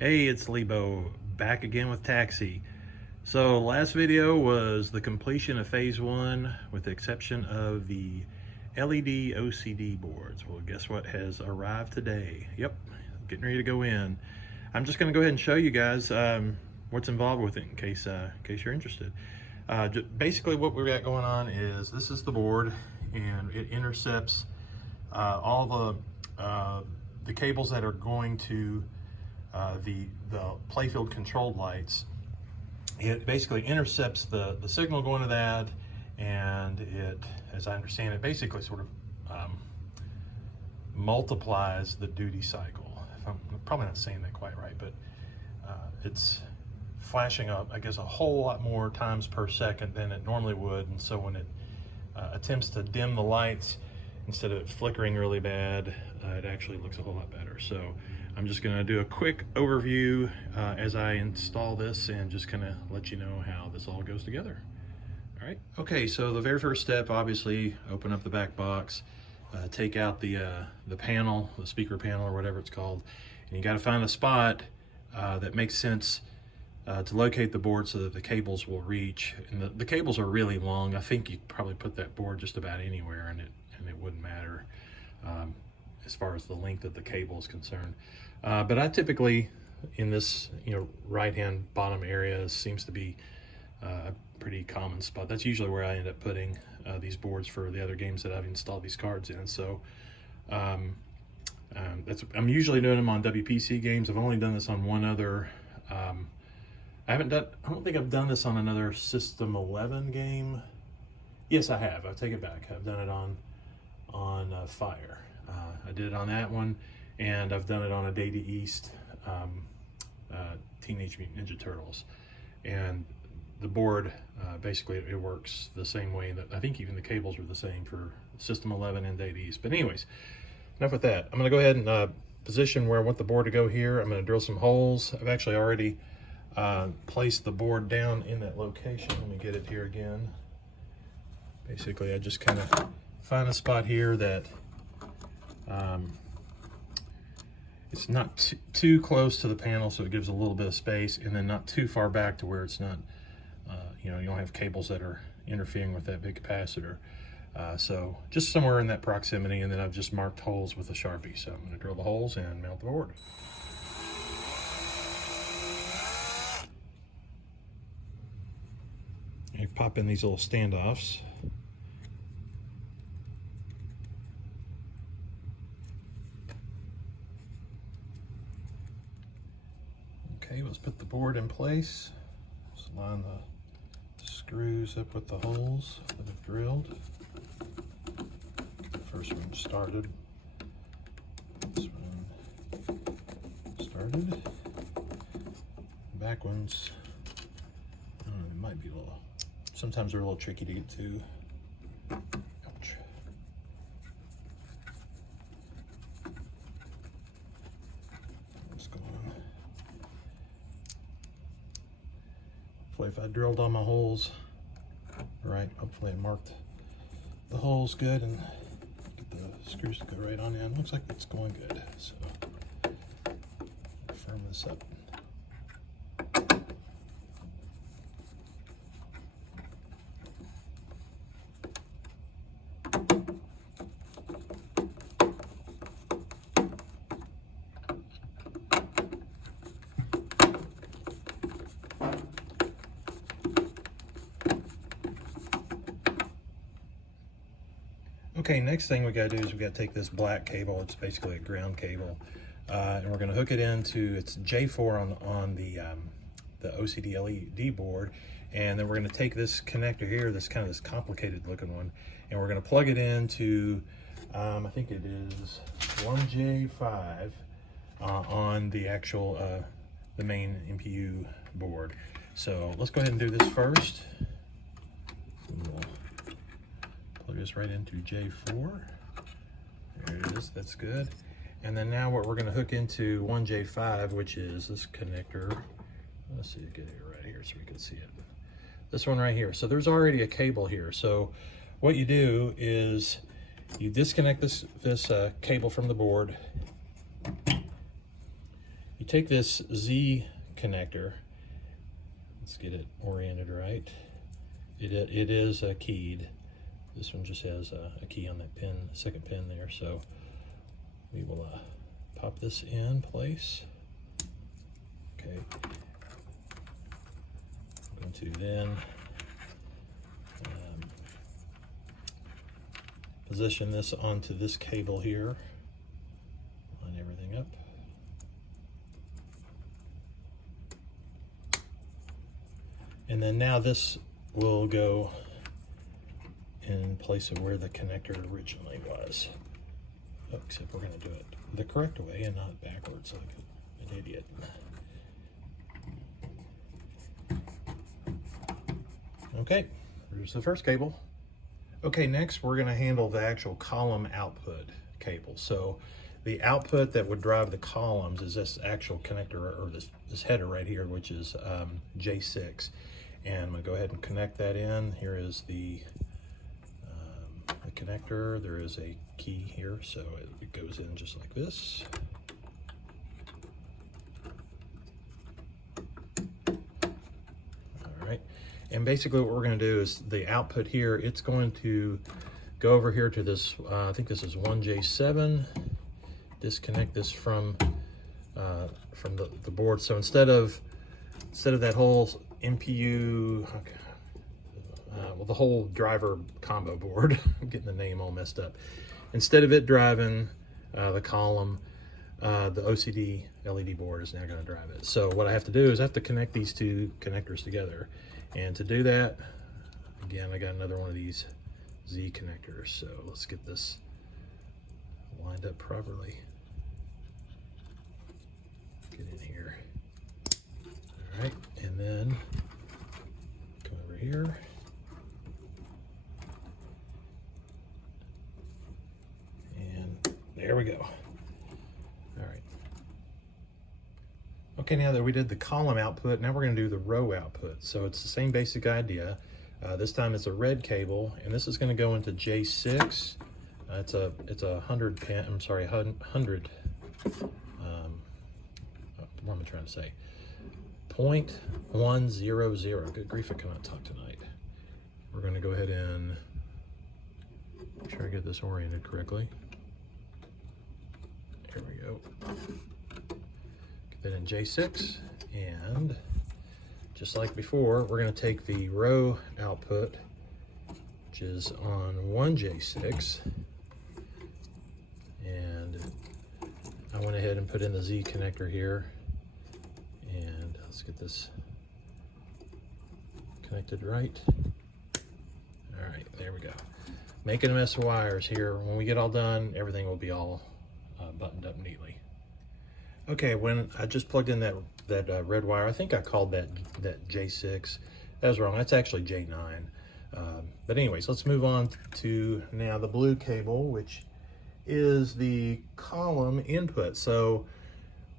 Hey, it's Lebo, back again with Taxi. So last video was the completion of phase one with the exception of the LED OCD boards. Well, guess what has arrived today? Yep, getting ready to go in. I'm just gonna go ahead and show you guys what's involved with it in case you're interested. Basically what we've got going on is this is the board and it intercepts all the cables that are going to the playfield controlled lights. It basically intercepts the signal going to that, and it, as I understand it, basically sort of multiplies the duty cycle. I'm probably not saying that quite right, but it's flashing up, I guess, a whole lot more times per second than it normally would, and so when it attempts to dim the lights, instead of it flickering really bad, it actually looks a whole lot better. So I'm just gonna do a quick overview as I install this and just kind of let you know how this all goes together. All right, okay, so the very first step, obviously, open up the back box, take out the panel, the speaker panel or whatever it's called, and you gotta find a spot that makes sense to locate the board so that the cables will reach. And the cables are really long. I think you could probably put that board just about anywhere and it wouldn't matter as far as the length of the cable is concerned. But I typically, in this right hand bottom area, seems to be a pretty common spot. That's usually where I end up putting these boards for the other games that I've installed these cards in. So I'm usually doing them on WPC games. I've only done this on one other. I don't think I've done this on another System 11 game. Yes, I have. I take it back. I've done it on Fire. I did it on that one, and I've done it on a Data East Teenage Mutant Ninja Turtles. And the board, basically, it works the same way. That I think even the cables are the same for System 11 and Data East. But anyways, enough with that. I'm going to go ahead and position where I want the board to go here. I'm going to drill some holes. I've actually already placed the board down in that location. Let me get it here again. Basically, I just kind of find a spot here that it's not too close to the panel, so it gives a little bit of space, and then not too far back to where it's not, you don't have cables that are interfering with that big capacitor. So just somewhere in that proximity, and then I've just marked holes with a Sharpie. So I'm going to drill the holes and mount the board. You pop in these little standoffs. Okay, let's put the board in place. Just line the screws up with the holes that I've drilled. The first one started. This one started. The back ones, I don't know, it might be a little, sometimes they're a little tricky to get to. Ouch. What's going on? Hopefully if I drilled all my holes right, hopefully I marked the holes good and get the screws to go right on in. Looks like it's going good, so firm this up. Okay, next thing we gotta do is we gotta take this black cable, it's basically a ground cable, and we're gonna hook it into, it's J4 on the OCD LED board, and then we're gonna take this connector here, this complicated looking one, and we're gonna plug it into, I think it is 1J5 on the actual, the main MPU board. So let's go ahead and do this first. Plug this right into J4. There it is, that's good. And then now what we're gonna hook into 1J5, which is this connector. Let's see, get it right here so we can see it. This one right here. So there's already a cable here. So what you do is you disconnect this cable from the board. you take this Z connector, let's get it oriented right. It is keyed. This one just has a key on that pin, second pin there. So we will pop this in place. Okay. I'm going to then position this onto this cable here. Line everything up. And then now this will go in place of where the connector originally was. Oh, except we're going to do it the correct way and not backwards like an idiot. Okay, there's the first cable. Okay, next we're going to handle the actual column output cable. So the output that would drive the columns is this actual connector, or this header right here, which is J6. And I'm going to go ahead and connect that in. Here is the connector. There is a key here, so it goes in just like this. All right, and basically what we're going to do is the output here, it's going to go over here to this, I think this is 1J7, disconnect this from the board. So instead of that whole MPU, well, the whole driver combo board, I'm getting the name all messed up. Instead of it driving the column, the OCD LED board is now going to drive it. So what I have to do is I have to connect these two connectors together. And to do that, again, I got another one of these Z connectors. So let's get this lined up properly. Get in here. All right, and then come over here. There we go. All right. Okay, now that we did the column output, now we're going to do the row output. So it's the same basic idea. This time it's a red cable, and this is going to go into J6. It's a 100 pin. I'm sorry, 100. What am I trying to say? 0.100. Good grief, I cannot talk tonight. We're going to go ahead and make sure I get this oriented correctly. Here we go. Get that in J6, and just like before, we're going to take the row output, which is on 1J6, and I went ahead and put in the Z connector here, and let's get this connected right. All right, there we go. Making a mess of wires here. When we get all done, everything will be all buttoned up neatly. Okay, when I just plugged in that red wire, I think I called that J6. That was wrong. That's actually J9. But anyways, let's move on to now the blue cable, which is the column input. So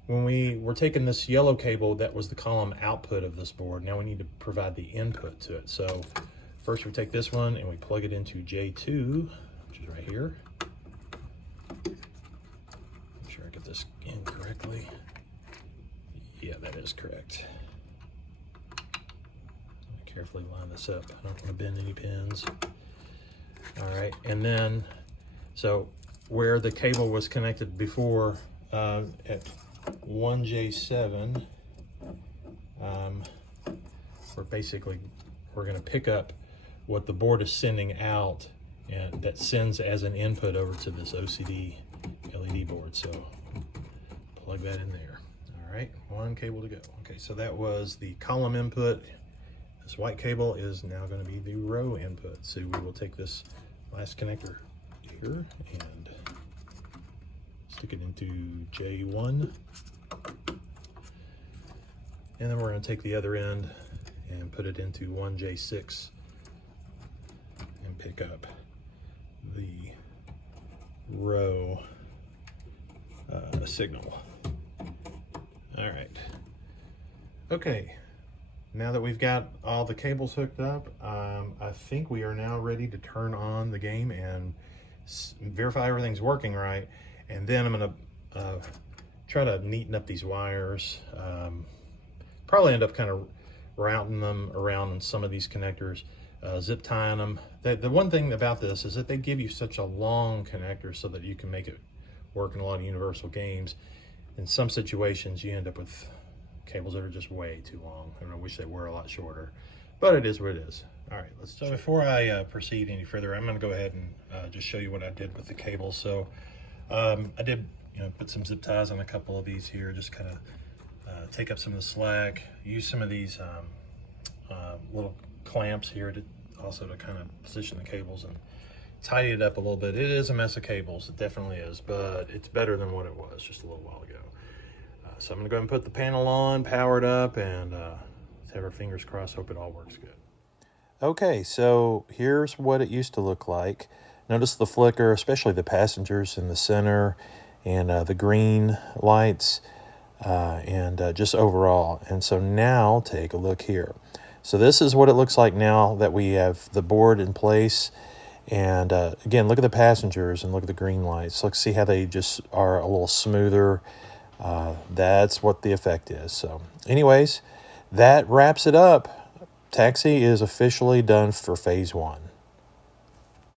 when we were taking this yellow cable, that was the column output of this board. Now we need to provide the input to it. So first we take this one and we plug it into J2, which is right here. This in correctly. Yeah, that is correct. Carefully line this up. I don't want to bend any pins. All right, and then so where the cable was connected before at 1J7, we're going to pick up what the board is sending out, and that sends as an input over to this OCD LED board. So plug that in there. All right, one cable to go. Okay, so that was the column input. This white cable is now going to be the row input. So we will take this last connector here and stick it into J1. And then we're going to take the other end and put it into 1J6 and pick up the row signal. All right. Okay. Now that we've got all the cables hooked up, I think we are now ready to turn on the game and verify everything's working right. And then I'm going to try to neaten up these wires. Probably end up kind of routing them around in some of these connectors, zip tying them. The one thing about this is that they give you such a long connector so that you can make it work in a lot of universal games. In some situations, you end up with cables that are just way too long. I wish they were a lot shorter, but it is what it is. All right, let's. So before I proceed any further, I'm going to go ahead and just show you what I did with the cables. So I did, put some zip ties on a couple of these here, just kind of take up some of the slack. Use some of these little clamps here to also to kind of position the cables and tidy it up a little bit. It is a mess of cables, it definitely is, but it's better than what it was just a little while ago. So I'm gonna go ahead and put the panel on, power it up, and let's have our fingers crossed, hope it all works good. Okay, so here's what it used to look like. Notice the flicker, especially the passengers in the center, and the green lights, and just overall. And so now take a look here. So this is what it looks like now that we have the board in place. And again, look at the passengers and look at the green lights. Let's see how they just are a little smoother. That's what the effect is. So anyways, that wraps it up. Taxi is officially done for phase 1.